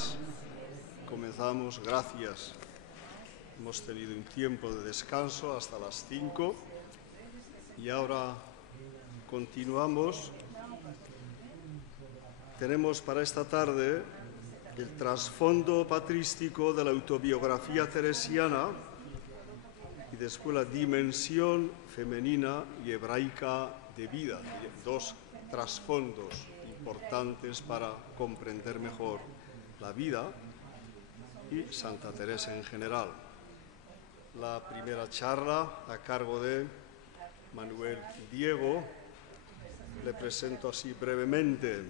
días. Comenzamos, gracias. Hemos tenido un tiempo de descanso hasta las 5 y ahora continuamos. Tenemos para esta tarde el trasfondo patrístico de la autobiografía teresiana y después la dimensión femenina y hebraica de vida, dos trasfondos importantes para comprender mejor la vida y Santa Teresa en general. La primera charla a cargo de Manuel Diego. Le presento así brevemente.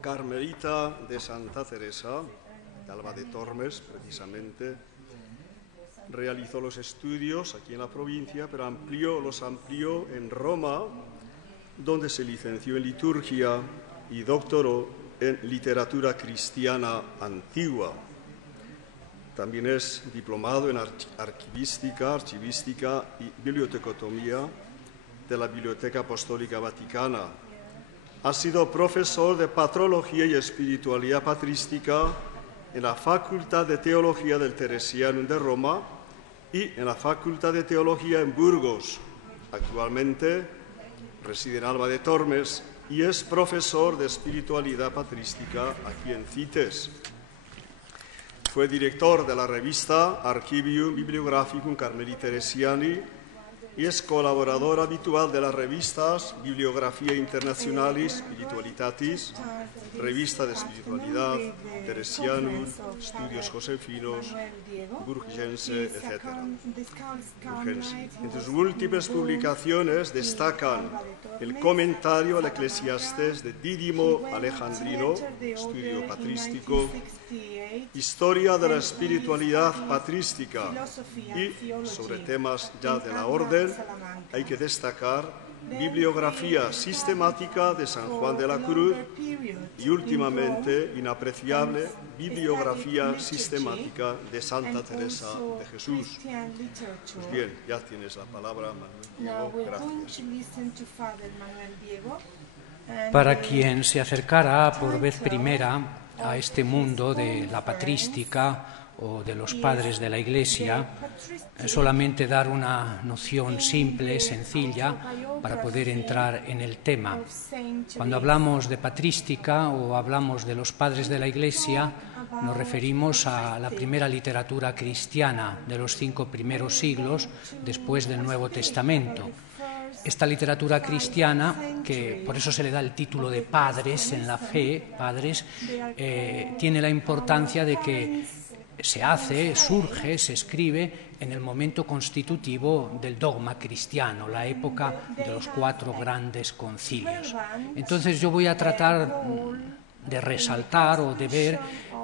Carmelita de Santa Teresa, de Alba de Tormes precisamente, realizó los estudios aquí en la provincia, pero los amplió en Roma, donde se licenció en liturgia y doctoró en literatura cristiana antigua. También es diplomado en archivística y bibliotecotomía de la Biblioteca Apostólica Vaticana. Ha sido profesor de Patrología y Espiritualidad Patrística en la Facultad de Teología del Teresianum de Roma y en la Facultad de Teología en Burgos. Actualmente reside en Alba de Tormes y es profesor de Espiritualidad Patrística aquí en CITES. Fue director de la revista Archivium Bibliographicum Carmelii Teresiani y es colaborador habitual de las revistas Bibliografía Internationalis Spiritualitatis, Revista de Espiritualidad, Teresianum, Estudios Josefinos, Burgense, etc. Entre sus múltiples publicaciones destacan el comentario al Eclesiastés de Dídimo Alejandrino, estudio patrístico, Historia de la espiritualidad patrística y, sobre temas ya de la orden, hay que destacar Bibliografía sistemática de San Juan de la Cruz y, últimamente, inapreciable, Bibliografía sistemática de Santa Teresa de Jesús. Pues bien, ya tienes la palabra, Manuel Diego. Gracias. Para quien se acercara por vez primera a este mundo de la patrística o de los padres de la Iglesia, solamente dar una noción simple, sencilla, para poder entrar en el tema. Cuando hablamos de patrística o hablamos de los padres de la Iglesia, nos referimos a la primera literatura cristiana de los 5 primeros siglos después del Nuevo Testamento. Esta literatura cristiana, que por eso se le da el título de padres en la fe, padres, tiene la importancia de que surge, se escribe en el momento constitutivo del dogma cristiano, la época de los 4 grandes concilios. Entonces yo voy a tratar de resaltar o de ver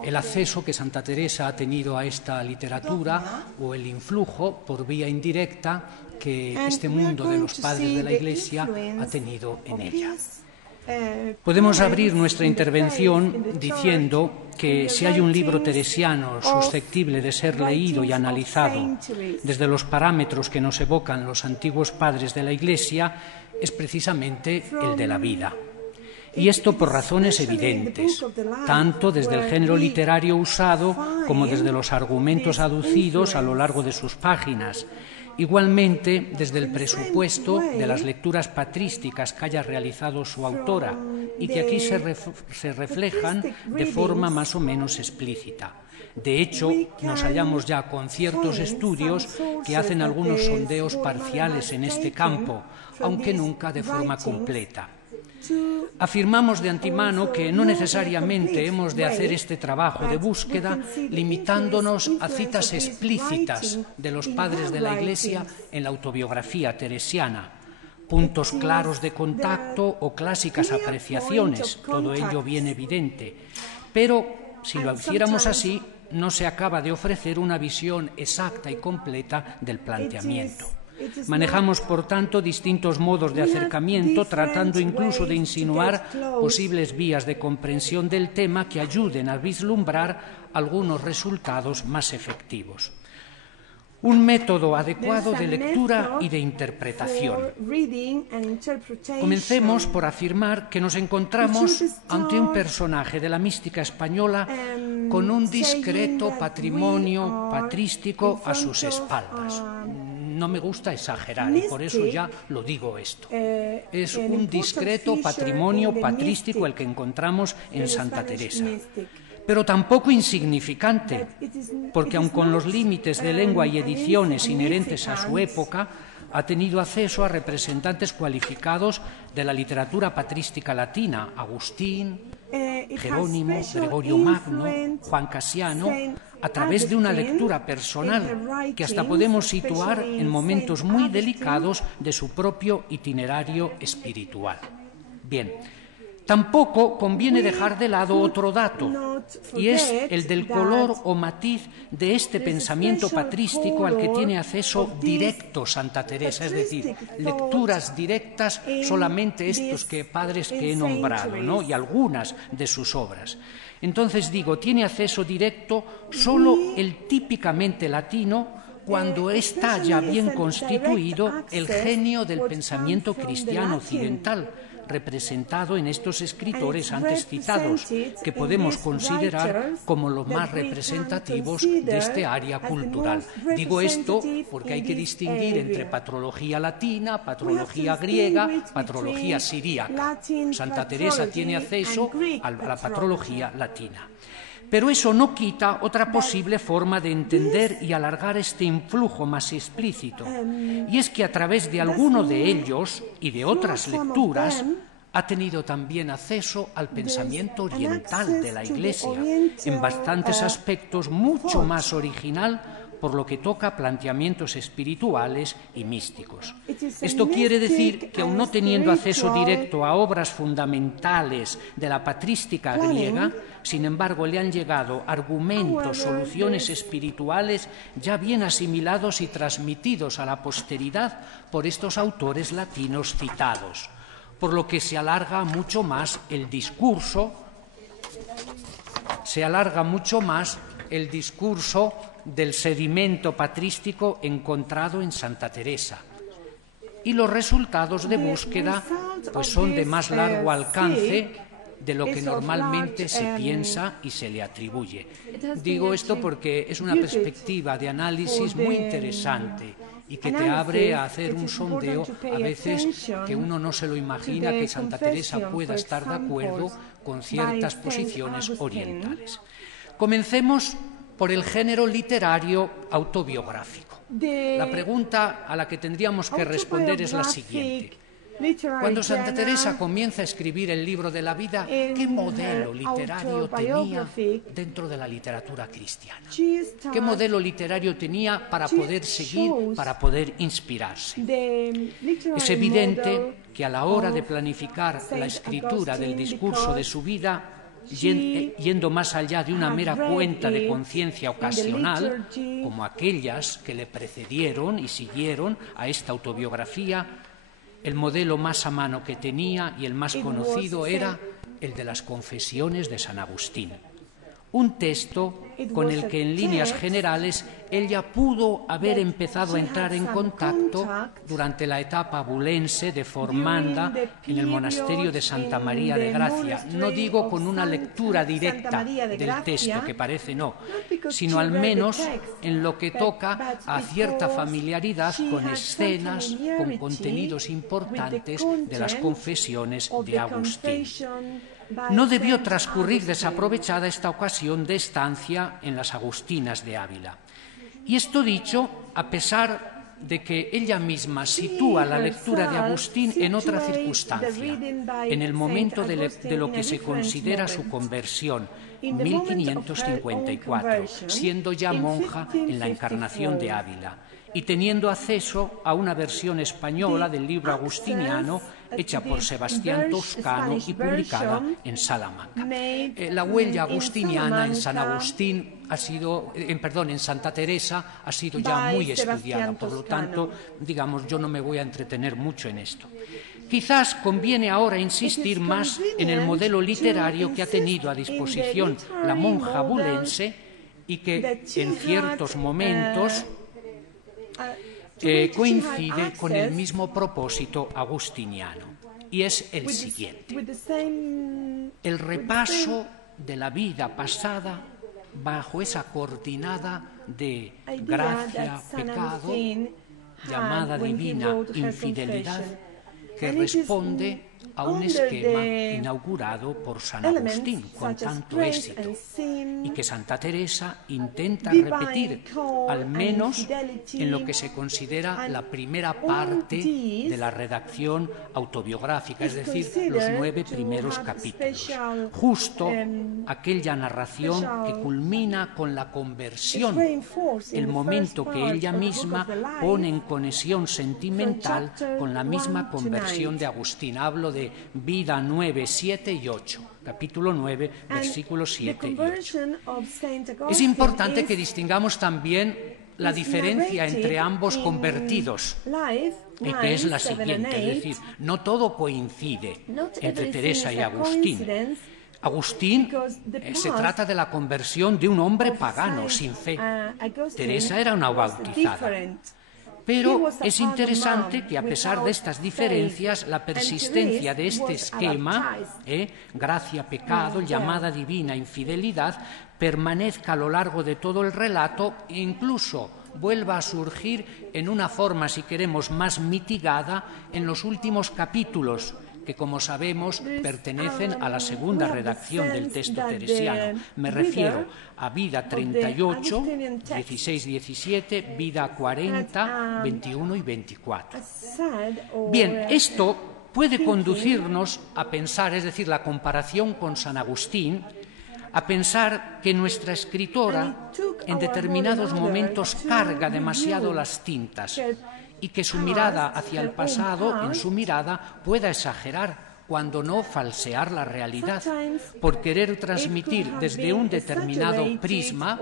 el acceso que Santa Teresa ha tenido a esta literatura o el influjo por vía indirecta que este mundo de los padres de la Iglesia ha tenido en ella. Podemos abrir nuestra intervención diciendo que si hay un libro teresiano susceptible de ser leído y analizado desde los parámetros que nos evocan los antiguos padres de la Iglesia, es precisamente el de la vida. Y esto por razones evidentes, tanto desde el género literario usado como desde los argumentos aducidos a lo largo de sus páginas. Igualmente, desde el presupuesto de las lecturas patrísticas que haya realizado su autora y que aquí se reflejan de forma más o menos explícita. De hecho, nos hallamos ya con ciertos estudios que hacen algunos sondeos parciales en este campo, aunque nunca de forma completa. Afirmamos de antemano que no necesariamente hemos de hacer este trabajo de búsqueda limitándonos a citas explícitas de los padres de la Iglesia en la autobiografía teresiana, puntos claros de contacto o clásicas apreciaciones, todo ello bien evidente. Pero si lo hiciéramos así, no se acaba de ofrecer una visión exacta y completa del planteamiento. Manejamos, por tanto, distintos modos de acercamiento, tratando incluso de insinuar posibles vías de comprensión del tema que ayuden a vislumbrar algunos resultados más efectivos. Un método adecuado de lectura y de interpretación. Comencemos por afirmar que nos encontramos ante un personaje de la mística española con un discreto patrimonio patrístico a sus espaldas. No me gusta exagerar y por eso ya lo digo esto. Es un discreto patrimonio patrístico el que encontramos en Santa Teresa, pero tampoco insignificante, porque aun con los límites de lengua y ediciones inherentes a su época, ha tenido acceso a representantes cualificados de la literatura patrística latina: Agustín, Jerónimo, Gregorio Magno, Juan Casiano, a través de una lectura personal que hasta podemos situar en momentos muy delicados de su propio itinerario espiritual. Bien, tampoco conviene dejar de lado otro dato, y es el del color o matiz de este pensamiento patrístico al que tiene acceso directo Santa Teresa, es decir, lecturas directas solamente estos padres que he nombrado, ¿no? Y algunas de sus obras. Entonces digo, tiene acceso directo solo el típicamente latino, cuando está ya bien constituido el genio del pensamiento cristiano occidental, representado en estos escritores antes citados, que podemos considerar como los más representativos de este área cultural. Digo esto porque hay que distinguir entre patrología latina, patrología griega, patrología siríaca. Santa Teresa tiene acceso a la patrología latina. Pero eso no quita otra posible forma de entender y alargar este influjo más explícito, y es que a través de alguno de ellos y de otras lecturas ha tenido también acceso al pensamiento oriental de la Iglesia, en bastantes aspectos mucho más original por lo que toca a planteamientos espirituales y místicos. Esto quiere decir que, aun no teniendo acceso directo a obras fundamentales de la patrística griega, sin embargo le han llegado argumentos, soluciones espirituales ya bien asimilados y transmitidos a la posteridad por estos autores latinos citados, por lo que se alarga mucho más el discurso, del sedimento patrístico encontrado en Santa Teresa. Y los resultados de búsqueda pues son de más largo alcance de lo que normalmente se piensa y se le atribuye. Digo esto porque es una perspectiva de análisis muy interesante y que te abre a hacer un sondeo a veces que uno no se lo imagina, que Santa Teresa pueda estar de acuerdo con ciertas posiciones orientales. Comencemos por el género literario autobiográfico. La pregunta a la que tendríamos que responder es la siguiente. Cuando Santa Teresa comienza a escribir el libro de la vida, ¿qué modelo literario tenía dentro de la literatura cristiana? ¿Qué modelo literario tenía para poder seguir, para poder inspirarse? Es evidente que a la hora de planificar la escritura del discurso de su vida, yendo más allá de una mera cuenta de conciencia ocasional, como aquellas que le precedieron y siguieron a esta autobiografía, el modelo más a mano que tenía y el más conocido era el de las Confesiones de San Agustín. Un texto con el que en líneas generales ella pudo haber empezado a entrar en contacto durante la etapa abulense de formanda en el monasterio de Santa María de Gracia. No digo con una lectura directa del texto, que parece no, sino al menos en lo que toca a cierta familiaridad con escenas, con contenidos importantes de las Confesiones de Agustín. No debió transcurrir desaprovechada esta ocasión de estancia en las Agustinas de Ávila. Y esto dicho, a pesar de que ella misma sitúa la lectura de Agustín en otra circunstancia, en el momento de lo que se considera su conversión, 1554, siendo ya monja en la Encarnación de Ávila, y teniendo acceso a una versión española del libro agustiniano hecha por Sebastián Toscano y publicada en Salamanca. La huella agustiniana en San Agustín en Santa Teresa ha sido ya muy estudiada, por lo tanto, digamos, yo no me voy a entretener mucho en esto. Quizás conviene ahora insistir más en el modelo literario que ha tenido a disposición la monja abulense y que en ciertos momentos coincide con el mismo propósito agustiniano, y es el siguiente: el repaso de la vida pasada bajo esa coordinada de gracia, pecado, llamada divina, infidelidad, que responde a un esquema inaugurado por San Agustín con tanto éxito y que Santa Teresa intenta repetir, al menos en lo que se considera la primera parte de la redacción autobiográfica, es decir, los 9 primeros capítulos. Justo aquella narración que culmina con la conversión, el momento que ella misma pone en conexión sentimental con la misma conversión de Agustín. Hablo de Vida 9, 7 y 8, capítulo 9, versículos 7 y 8. Es importante que distingamos también la diferencia entre ambos convertidos, que es la siguiente, es decir, no todo coincide entre Teresa y Agustín. Agustín se trata de la conversión de un hombre pagano, sin fe. Teresa era una bautizada. Pero es interesante que a pesar de estas diferencias, la persistencia de este esquema, gracia, pecado, llamada divina, infidelidad, permanezca a lo largo de todo el relato e incluso vuelva a surgir en una forma, si queremos, más mitigada en los últimos capítulos, que como sabemos pertenecen a la segunda redacción del texto teresiano. Me refiero a Vida 38, 16-17, Vida 40, 21 y 24. Bien, esto puede conducirnos a pensar, es decir, la comparación con San Agustín, a pensar que nuestra escritora en determinados momentos carga demasiado las tintas y que su mirada hacia el pasado, en su mirada, pueda exagerar, cuando no falsear la realidad, por querer transmitir desde un determinado prisma,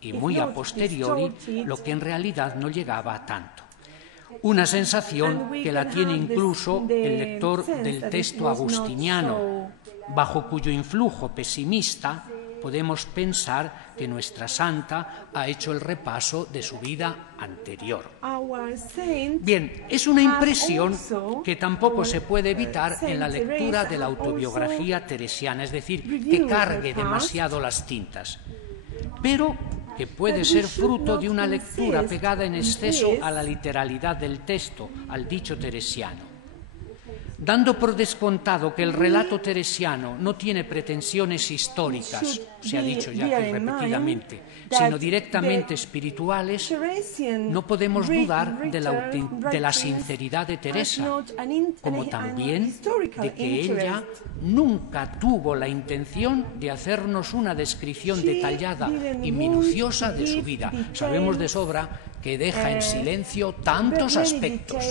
y muy a posteriori, lo que en realidad no llegaba a tanto. Una sensación que la tiene incluso el lector del texto agustiniano, bajo cuyo influjo pesimista podemos pensar que nuestra santa ha hecho el repaso de su vida anterior. Bien, es una impresión que tampoco se puede evitar en la lectura de la autobiografía teresiana, es decir, que cargue demasiado las tintas, pero que puede ser fruto de una lectura pegada en exceso a la literalidad del texto, al dicho teresiano. Dando por descontado que el relato teresiano no tiene pretensiones históricas, se ha dicho ya que repetidamente, sino directamente espirituales, no podemos dudar de la sinceridad de Teresa, como también de que ella nunca tuvo la intención de hacernos una descripción detallada y minuciosa de su vida. Sabemos de sobra que deja en silencio tantos aspectos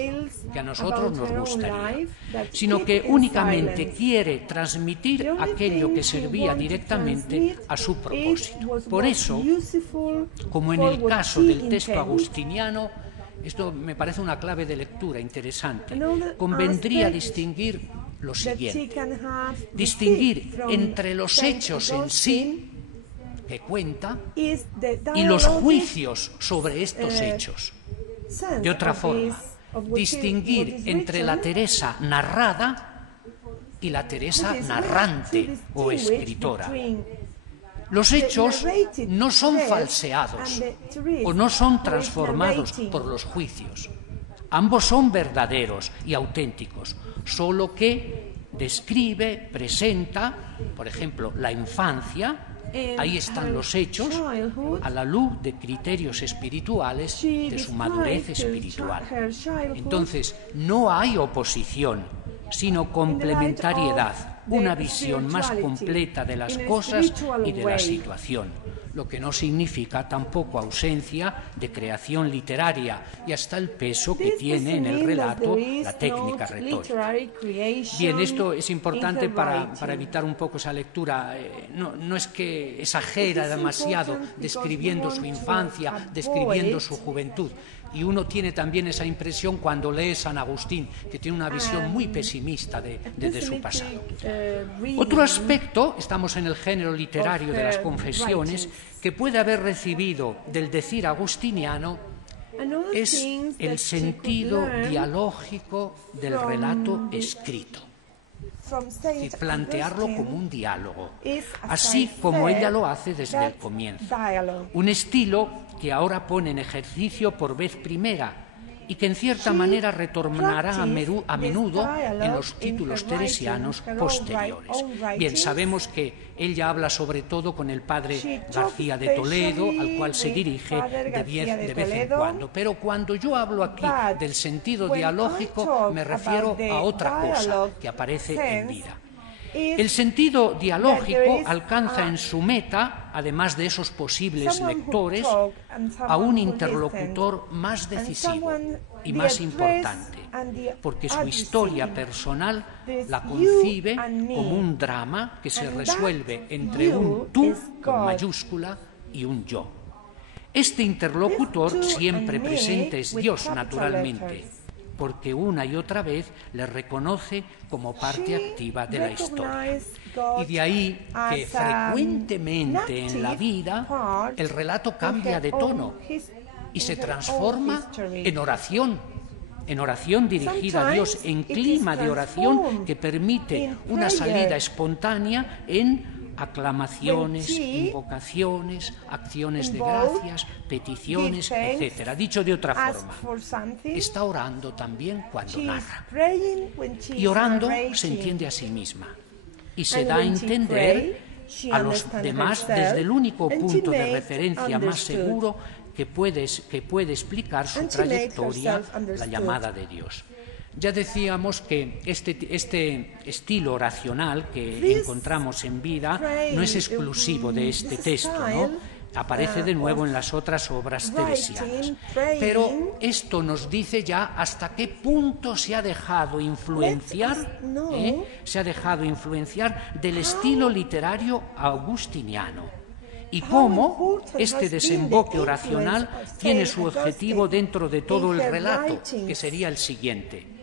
que a nosotros nos gustaría, sino que únicamente quiere transmitir aquello que servía directamente a su propósito. Por eso, como en el caso del texto agustiniano, esto me parece una clave de lectura interesante, convendría distinguir lo siguiente: distinguir entre los hechos en sí que cuenta y los juicios sobre estos hechos. De otra forma, distinguir entre la Teresa narrada y la Teresa narrante o escritora. Los hechos no son falseados o no son transformados por los juicios. Ambos son verdaderos y auténticos, solo que describe, presenta, por ejemplo, la infancia. Ahí están los hechos a la luz de criterios espirituales de su madurez espiritual. Entonces, no hay oposición, sino complementariedad, una visión más completa de las cosas y de la situación, lo que no significa tampoco ausencia de creación literaria y hasta el peso que tiene en el relato la técnica retórica. Bien, esto es importante para evitar un poco esa lectura. No es que exagera demasiado describiendo su infancia, describiendo su juventud. Y uno tiene también esa impresión cuando lee San Agustín, que tiene una visión muy pesimista de su pasado. Otro aspecto, estamos en el género literario de las confesiones, que puede haber recibido del decir agustiniano, es el sentido dialógico del relato escrito. y plantearlo como un diálogo, así como ella lo hace desde el comienzo. Un estilo que ahora pone en ejercicio por vez primera y que en cierta manera retornará a menudo en los títulos teresianos posteriores. Bien, sabemos que ella habla sobre todo con el padre García de Toledo, al cual se dirige de vez en cuando. Pero cuando yo hablo aquí del sentido dialógico, me refiero a otra cosa que aparece en Vida. El sentido dialógico alcanza en su meta, además de esos posibles lectores, a un interlocutor más decisivo y más importante, porque su historia personal la concibe como un drama que se resuelve entre un tú con mayúscula y un yo. Este interlocutor siempre presente es Dios, naturalmente, porque una y otra vez le reconoce como parte activa de la historia. Y de ahí que frecuentemente en la vida el relato cambia de tono y se transforma en oración dirigida a Dios, en clima de oración que permite una salida espontánea en aclamaciones, invocaciones, acciones de gracias, peticiones, etc. Dicho de otra forma, está orando también cuando narra. Y orando se entiende a sí misma y se da a entender a los demás desde el único punto de referencia más seguro que puede explicar su trayectoria, la llamada de Dios. Ya decíamos que este estilo oracional que encontramos en Vida no es exclusivo de este texto, ¿no? Aparece de nuevo en las otras obras teresianas. Pero esto nos dice ya hasta qué punto se ha dejado influenciar, del estilo literario agustiniano y cómo este desemboque oracional tiene su objetivo dentro de todo el relato, que sería el siguiente.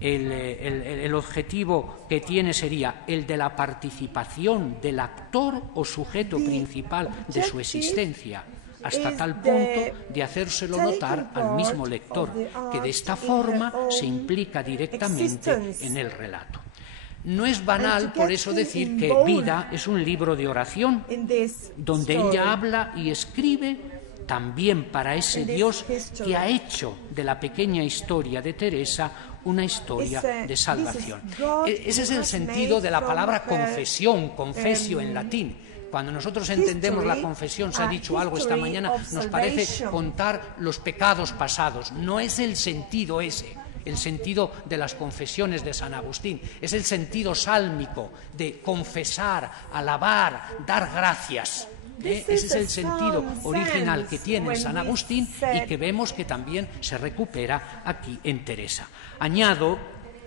El objetivo que tiene sería el de la participación del actor o sujeto principal de su existencia, hasta tal punto de hacérselo notar al mismo lector, que de esta forma se implica directamente en el relato. No es banal, por eso, decir que Vida es un libro de oración, donde ella habla y escribe también para ese Dios que ha hecho de la pequeña historia de Teresa una historia de salvación. Ese es el sentido de la palabra confesión, confesio en latín. Cuando nosotros entendemos la confesión, se ha dicho algo esta mañana, nos parece contar los pecados pasados. No es el sentido ese. El sentido de las confesiones de San Agustín es el sentido sálmico de confesar, alabar, dar gracias. Ese es el sentido original que tiene San Agustín y que vemos que también se recupera aquí en Teresa. Añado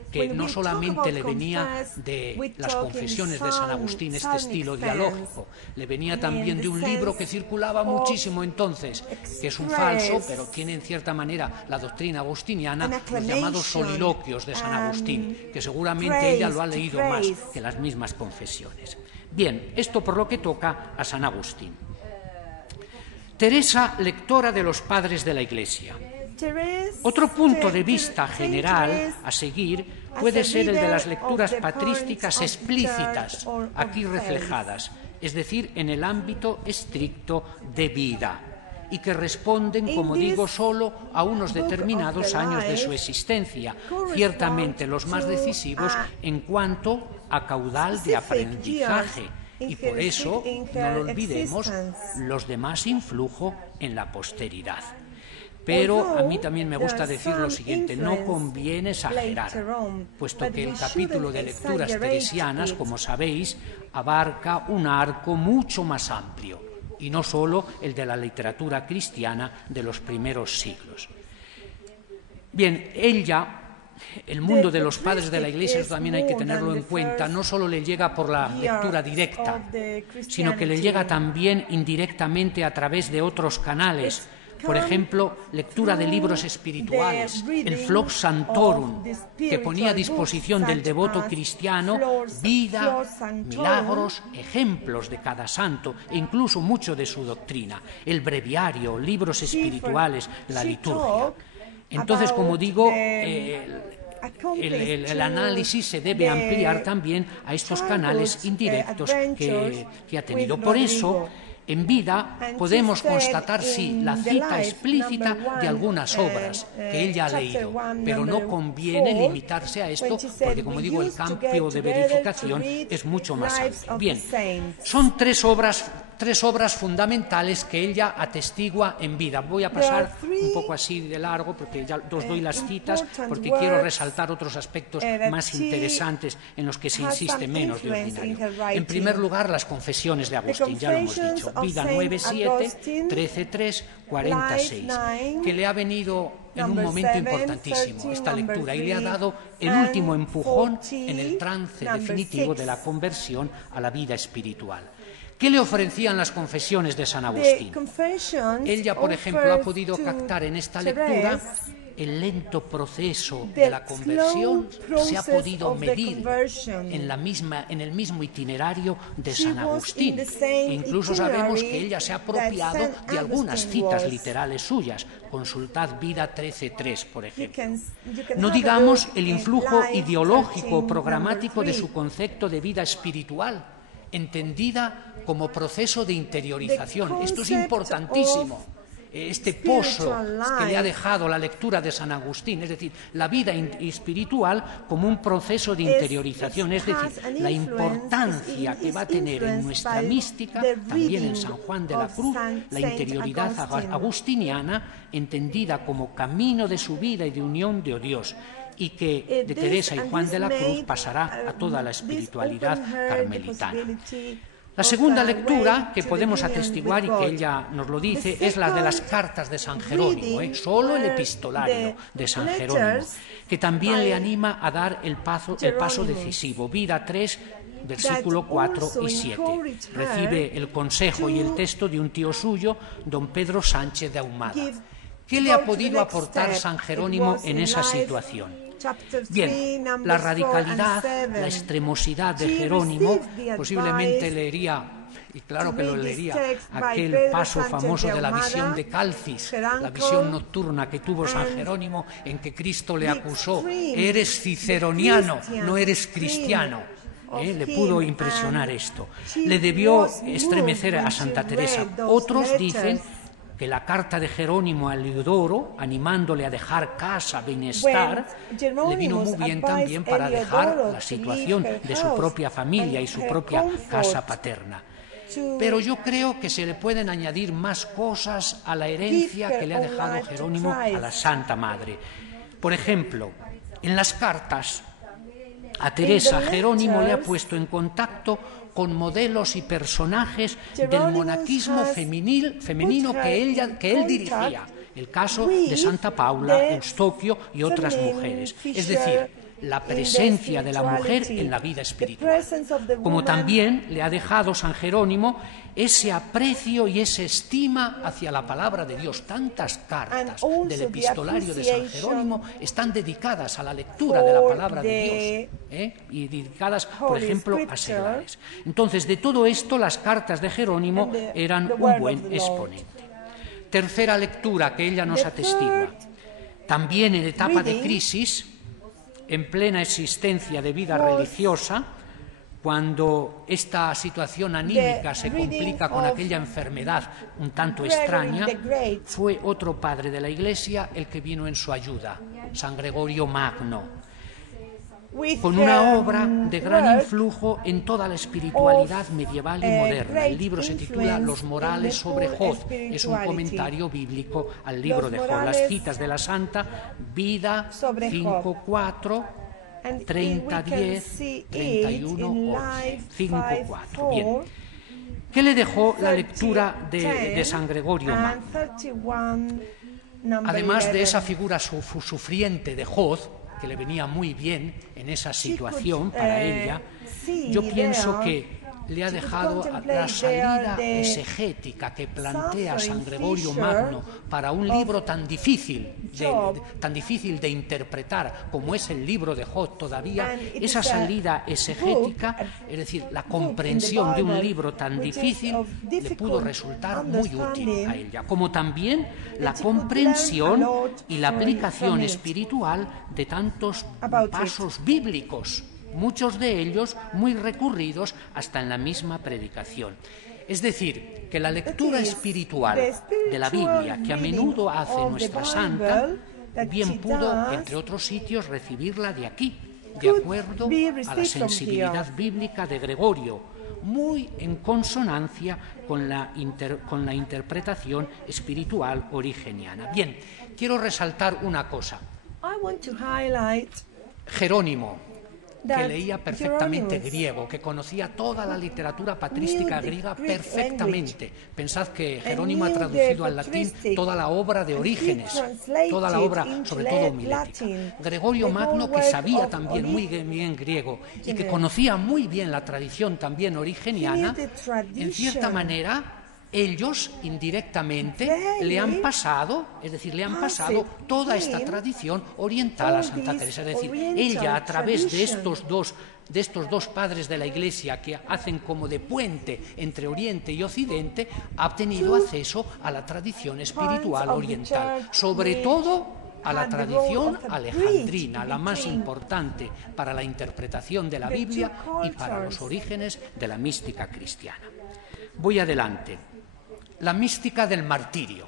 que no solamente le venía de las confesiones de San Agustín este estilo dialógico, le venía también de un libro que circulaba muchísimo entonces, que es un falso, pero tiene en cierta manera la doctrina agustiniana, los llamados soliloquios de San Agustín, que seguramente ella lo ha leído más que las mismas confesiones. Bien, esto por lo que toca a San Agustín. Teresa, lectora de los padres de la Iglesia. Otro punto de vista general a seguir puede ser el de las lecturas patrísticas explícitas, aquí reflejadas, es decir, en el ámbito estricto de Vida, y que responden, como digo, solo a unos determinados años de su existencia, ciertamente los más decisivos en cuanto a caudal de aprendizaje, y por eso, no lo olvidemos, los de más influjo en la posteridad. Pero a mí también me gusta decir lo siguiente, no conviene exagerar, puesto que el capítulo de lecturas teresianas, como sabéis, abarca un arco mucho más amplio, y no solo el de la literatura cristiana de los primeros siglos. Bien, el mundo de los padres de la Iglesia, eso también hay que tenerlo en cuenta, no solo le llega por la lectura directa, sino que le llega también indirectamente a través de otros canales. Por ejemplo, lectura de libros espirituales, el Flux Sanctorum, que ponía a disposición del devoto cristiano vida, milagros, ejemplos de cada santo e incluso mucho de su doctrina, el breviario, libros espirituales, la liturgia. Entonces, como digo, el análisis se debe ampliar también a estos canales indirectos que ha tenido. Por eso, en vida podemos constatar, sí, la cita explícita de algunas obras que ella ha leído, pero no conviene limitarse a esto porque, como digo, el campo de verificación es mucho más amplio. Bien, son tres obras fundamentales que ella atestigua en vida. Voy a pasar un poco así de largo porque ya os doy las citas, porque quiero resaltar otros aspectos más interesantes en los que se insiste menos de ordinario. En primer lugar, las confesiones de Agustín, ya lo hemos dicho. Vida 9.7, 13.3, 46, que le ha venido en un momento importantísimo esta lectura y le ha dado el último empujón en el trance definitivo de la conversión a la vida espiritual. ¿Qué le ofrecían las confesiones de San Agustín? Ella, por ejemplo, ha podido captar en esta lectura el lento proceso de la conversión, se ha podido medir en el mismo itinerario de San Agustín. Incluso sabemos que ella se ha apropiado de algunas citas literales suyas. Consultad Vida 13.3, por ejemplo. No digamos el influjo ideológico o programático de su concepto de vida espiritual, entendida como proceso de interiorización. Esto es importantísimo. Este pozo que le ha dejado la lectura de San Agustín, es decir, la vida espiritual como un proceso de interiorización, es decir, la importancia que va a tener en nuestra mística, también en San Juan de la Cruz, la interioridad agustiniana, entendida como camino de su vida y de unión de Dios, y que de Teresa y Juan de la Cruz pasará a toda la espiritualidad carmelitana. La segunda lectura que podemos atestiguar y que ella nos lo dice es la de las cartas de San Jerónimo, solo el epistolario de San Jerónimo, que también le anima a dar el paso decisivo. Vida 3, versículo 4 y 7. Recibe el consejo y el texto de un tío suyo, don Pedro Sánchez de Ahumada. ¿Qué le ha podido aportar San Jerónimo en esa situación? Bien, la radicalidad, la extremosidad de Jerónimo, posiblemente leería, y claro que lo leería, aquel paso famoso de la visión de Calcis, la visión nocturna que tuvo San Jerónimo en que Cristo le acusó: eres ciceroniano, no eres cristiano. Le pudo impresionar esto. Le debió estremecer a Santa Teresa. Otros dicen que la carta de Jerónimo a Eliodoro, animándole a dejar casa, bienestar, le vino muy bien también para dejar la situación de su propia familia y su propia casa paterna. Pero yo creo que se le pueden añadir más cosas a la herencia que le ha dejado Jerónimo a la Santa Madre. Por ejemplo, en las cartas a Teresa, Jerónimo le ha puesto en contacto con modelos y personajes del monaquismo femenino que él dirigía. El caso de Santa Paula, Eustoquio y otras mujeres. Es decir, la presencia de la mujer en la vida espiritual. Como también le ha dejado San Jerónimo ese aprecio y esa estima hacia la palabra de Dios. Tantas cartas del epistolario de San Jerónimo están dedicadas a la lectura de la palabra de Dios, y dedicadas, por ejemplo, a seglares. Entonces, de todo esto, las cartas de Jerónimo eran un buen exponente. Tercera lectura que ella nos atestigua. También en etapa de crisis, en plena existencia de vida religiosa, cuando esta situación anímica se complica con aquella enfermedad un tanto extraña, fue otro padre de la Iglesia el que vino en su ayuda, San Gregorio Magno, con una obra de gran influjo en toda la espiritualidad medieval y moderna. El libro se titula Los Morales sobre Job, es un comentario bíblico al libro de Job. Las citas de la Santa: Vida 5.4, 30.10, 31.11, 5.4. Bien. ¿Qué le dejó la lectura de San Gregorio Magno? Además de esa figura sufriente de Job, que le venía muy bien en esa situación para ella, yo pienso que le ha dejado la salida exegética que plantea San Gregorio Magno para un libro tan difícil de interpretar como es el libro de Job todavía. Esa salida exegética, es decir, la comprensión de un libro tan difícil, le pudo resultar muy útil a ella, como también la comprensión y la aplicación espiritual de tantos pasos bíblicos, muchos de ellos muy recurridos hasta en la misma predicación. Es decir, que la lectura espiritual de la Biblia, que a menudo hace nuestra santa, bien pudo, entre otros sitios, recibirla de aquí, de acuerdo a la sensibilidad bíblica de Gregorio, muy en consonancia con la interpretación espiritual origeniana. Bien, quiero resaltar una cosa. Jerónimo, que leía perfectamente griego, que conocía toda la literatura patrística griega perfectamente. Pensad que Jerónimo ha traducido al latín toda la obra de Orígenes, toda la obra, sobre todo homilética. Gregorio Magno, que sabía también muy bien griego y que conocía muy bien la tradición también origeniana, en cierta manera ellos indirectamente le han pasado, es decir, le han pasado toda esta tradición oriental a Santa Teresa. Es decir, ella, a través de estos dos padres de la Iglesia que hacen como de puente entre Oriente y Occidente, ha tenido acceso a la tradición espiritual oriental, sobre todo a la tradición alejandrina, la más importante para la interpretación de la Biblia y para los orígenes de la mística cristiana. Voy adelante. La mística del martirio.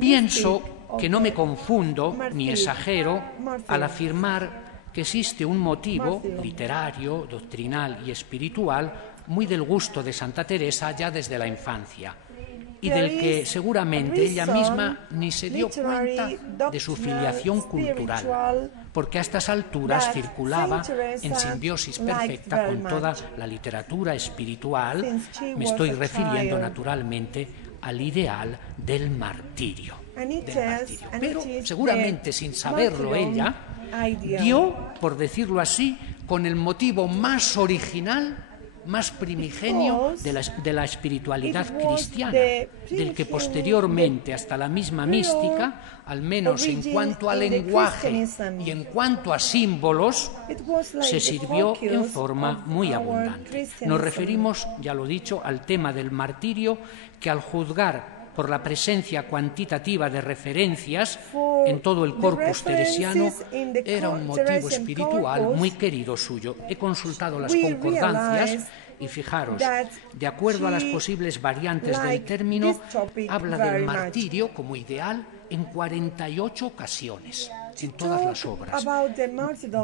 Pienso que no me confundo ni exagero al afirmar que existe un motivo literario, doctrinal y espiritual muy del gusto de Santa Teresa ya desde la infancia, y del que seguramente ella misma ni se dio cuenta de su filiación cultural, porque a estas alturas circulaba en simbiosis perfecta con toda la literatura espiritual. Me estoy refiriendo naturalmente al ideal del martirio. Pero seguramente sin saberlo ella dio, por decirlo así, con el motivo más original, más primigenio de la espiritualidad cristiana, del que posteriormente hasta la misma mística, al menos en cuanto a lenguaje y en cuanto a símbolos, se sirvió en forma muy abundante. Nos referimos, ya lo he dicho, al tema del martirio, que al juzgar por la presencia cuantitativa de referencias en todo el corpus teresiano, era un motivo espiritual muy querido suyo. He consultado las concordancias y fijaros, de acuerdo a las posibles variantes del término, habla del martirio como ideal en 48 ocasiones, en todas las obras.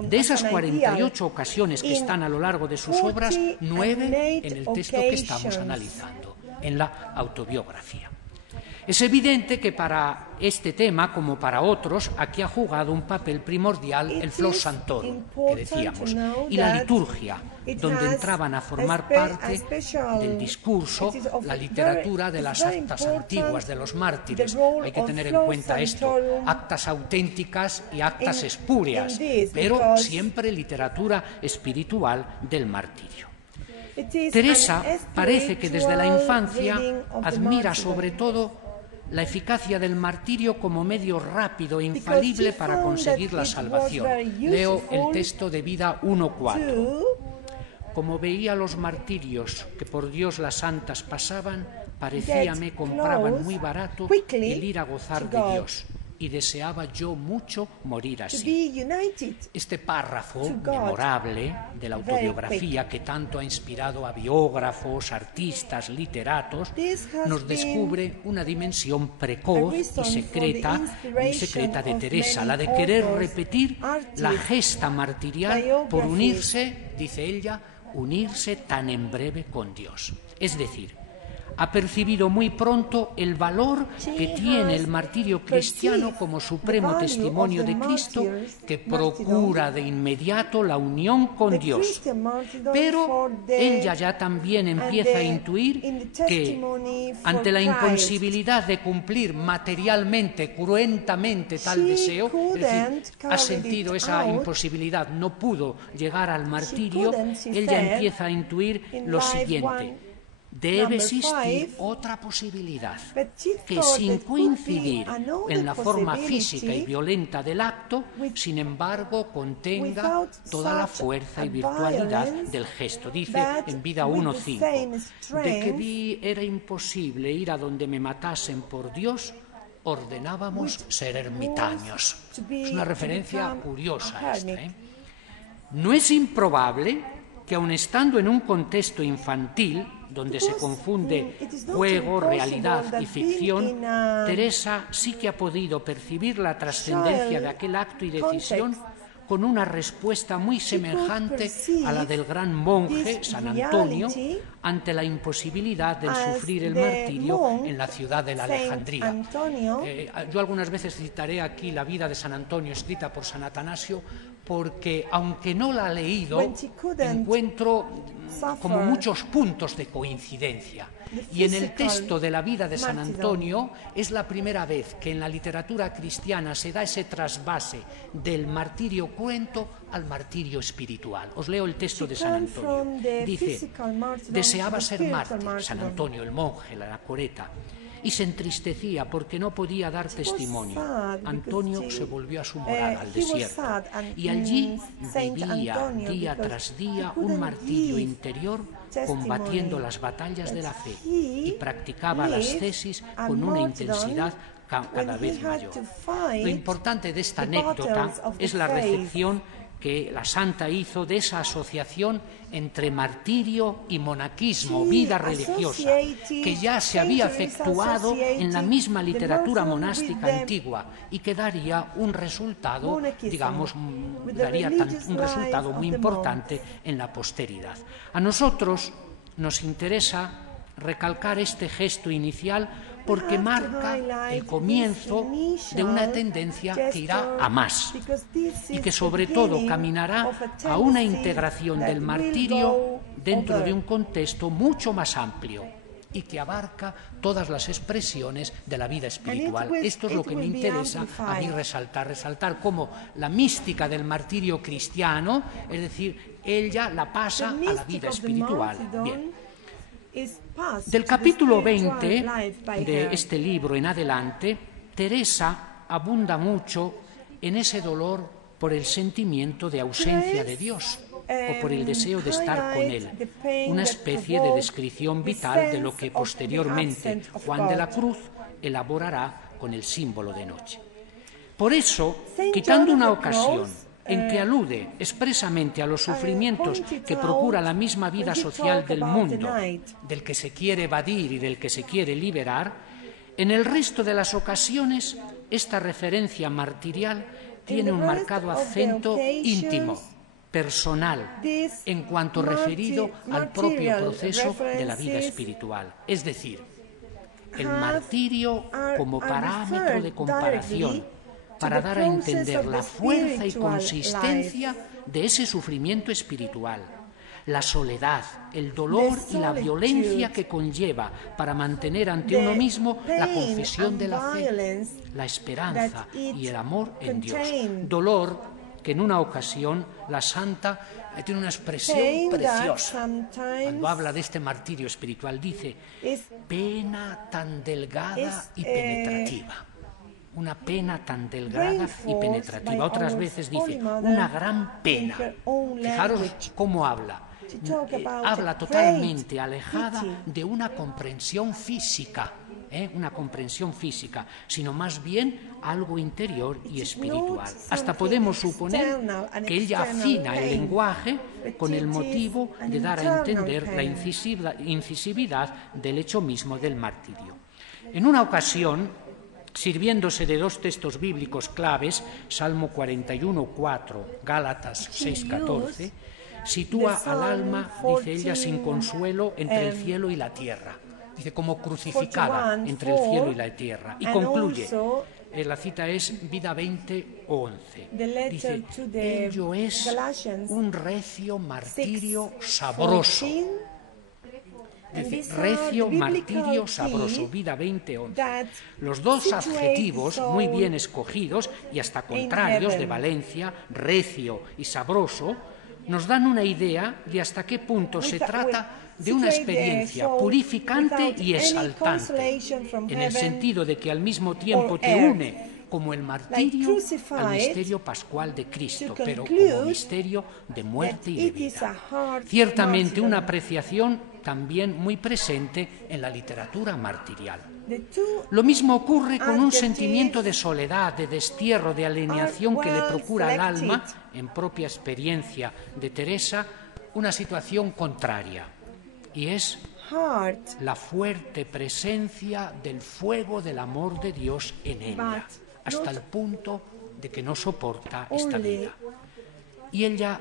De esas 48 ocasiones que están a lo largo de sus obras, 9 en el texto que estamos analizando, en la autobiografía. Es evidente que para este tema, como para otros, aquí ha jugado un papel primordial el Flos Sanctorum, que decíamos, y la liturgia, donde entraban a formar parte del discurso la literatura de las actas antiguas de los mártires. Hay que tener en cuenta esto, actas auténticas y actas espurias, pero siempre literatura espiritual del martirio. Teresa parece que desde la infancia admira sobre todo la eficacia del martirio como medio rápido e infalible para conseguir la salvación. Leo el texto de Vida 1.4. Como veía los martirios que por Dios las santas pasaban, parecíame compraban muy barato el ir a gozar de Dios, y deseaba yo mucho morir así. Este párrafo memorable de la autobiografía, que tanto ha inspirado a biógrafos, artistas, literatos, nos descubre una dimensión precoz y secreta de Teresa, la de querer repetir la gesta martirial por unirse, dice ella, unirse tan en breve con Dios. Es decir, ha percibido muy pronto el valor que tiene el martirio cristiano como supremo testimonio de Cristo que procura de inmediato la unión con Dios. Pero ella ya también empieza a intuir que ante la imposibilidad de cumplir materialmente, cruentamente tal deseo, es decir, ha sentido esa imposibilidad, no pudo llegar al martirio, ella empieza a intuir lo siguiente: debe existir otra posibilidad, que sin coincidir en la forma física y violenta del acto, sin embargo, contenga toda la fuerza y virtualidad del gesto. Dice en Vida 1:5, de que vi era imposible ir a donde me matasen por Dios, ordenábamos ser ermitaños. Es una referencia curiosa esta, ¿eh? No es improbable que aun estando en un contexto infantil, donde se confunde juego, realidad y ficción, Teresa sí que ha podido percibir la trascendencia de aquel acto y decisión con una respuesta muy semejante a la del gran monje San Antonio ante la imposibilidad de sufrir el martirio en la ciudad de la Alejandría. Yo algunas veces citaré aquí la vida de San Antonio escrita por San Atanasio, porque aunque no la he leído, encuentro como muchos puntos de coincidencia. Y en el texto de la vida de San Antonio es la primera vez que en la literatura cristiana se da ese trasvase del martirio cruento al martirio espiritual. Os leo el texto de San Antonio. Dice: deseaba ser mártir, San Antonio, el monje, la anacoreta, y se entristecía porque no podía dar testimonio. Antonio se volvió a su morada, al desierto, y allí vivía día tras día un martirio interior, combatiendo las batallas de la fe, y practicaba la ascesis con una intensidad cada vez mayor. Lo importante de esta anécdota es la recepción que la santa hizo de esa asociación entre martirio y monaquismo, vida religiosa, que ya se había efectuado en la misma literatura monástica antigua y que daría un resultado, digamos, un resultado muy importante en la posteridad. A nosotros nos interesa recalcar este gesto inicial porque marca el comienzo de una tendencia que irá a más y que sobre todo caminará a una integración del martirio dentro de un contexto mucho más amplio y que abarca todas las expresiones de la vida espiritual. Esto es lo que me interesa a mí resaltar cómo la mística del martirio cristiano, es decir, ella la pasa a la vida espiritual. Bien. Del capítulo 20 de este libro en adelante, Teresa abunda mucho en ese dolor por el sentimiento de ausencia de Dios o por el deseo de estar con Él, una especie de descripción vital de lo que posteriormente Juan de la Cruz elaborará con el símbolo de noche. Por eso, quitando una ocasión en que alude expresamente a los sufrimientos que procura la misma vida social del mundo, del que se quiere evadir y del que se quiere liberar, en el resto de las ocasiones esta referencia martirial tiene un marcado acento íntimo, personal, en cuanto referido al propio proceso de la vida espiritual. Es decir, el martirio como parámetro de comparación para dar a entender la fuerza y consistencia de ese sufrimiento espiritual, la soledad, el dolor y la violencia que conlleva para mantener ante uno mismo la confesión de la fe, la esperanza y el amor en Dios. Dolor que en una ocasión la santa tiene una expresión preciosa. Cuando habla de este martirio espiritual dice: pena tan delgada y penetrativa. Una pena tan delgada y penetrativa. Otras veces dice, una gran pena. Fijaros cómo habla. Habla totalmente alejada de una comprensión física, sino más bien algo interior y espiritual. Hasta podemos suponer que ella afina el lenguaje con el motivo de dar a entender la incisividad del hecho mismo del martirio. En una ocasión, sirviéndose de dos textos bíblicos claves, Salmo 41:4, Gálatas 6:14, sitúa al alma, dice ella, sin consuelo entre el cielo y la tierra. dice, como crucificada entre el cielo y la tierra. Y concluye, la cita es Vida 20:11. Dice, ello es un recio martirio sabroso. Dice, recio martirio sabroso, Vida 20:11. Los dos adjetivos muy bien escogidos y hasta contrarios de Valencia, recio y sabroso, nos dan una idea de hasta qué punto se trata de una experiencia purificante y exaltante, en el sentido de que al mismo tiempo te une como el martirio al misterio pascual de Cristo, pero como misterio de muerte y de vida. Ciertamente una apreciación también muy presente en la literatura martirial. Lo mismo ocurre con un sentimiento de soledad, de destierro, de alienación que le procura al alma, en propia experiencia de Teresa, una situación contraria, y es la fuerte presencia del fuego del amor de Dios en ella, hasta el punto de que no soporta esta vida. Y ella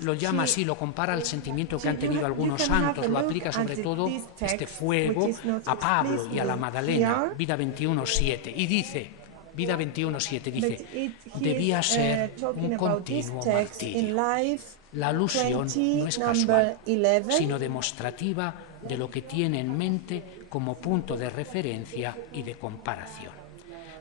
lo llama así, lo compara al sentimiento que han tenido algunos santos, lo aplica sobre todo este fuego a Pablo y a la Magdalena, Vida 21:7, y dice, Vida 21:7 dice, debía ser un continuo martirio. La alusión no es casual, sino demostrativa de lo que tiene en mente como punto de referencia y de comparación.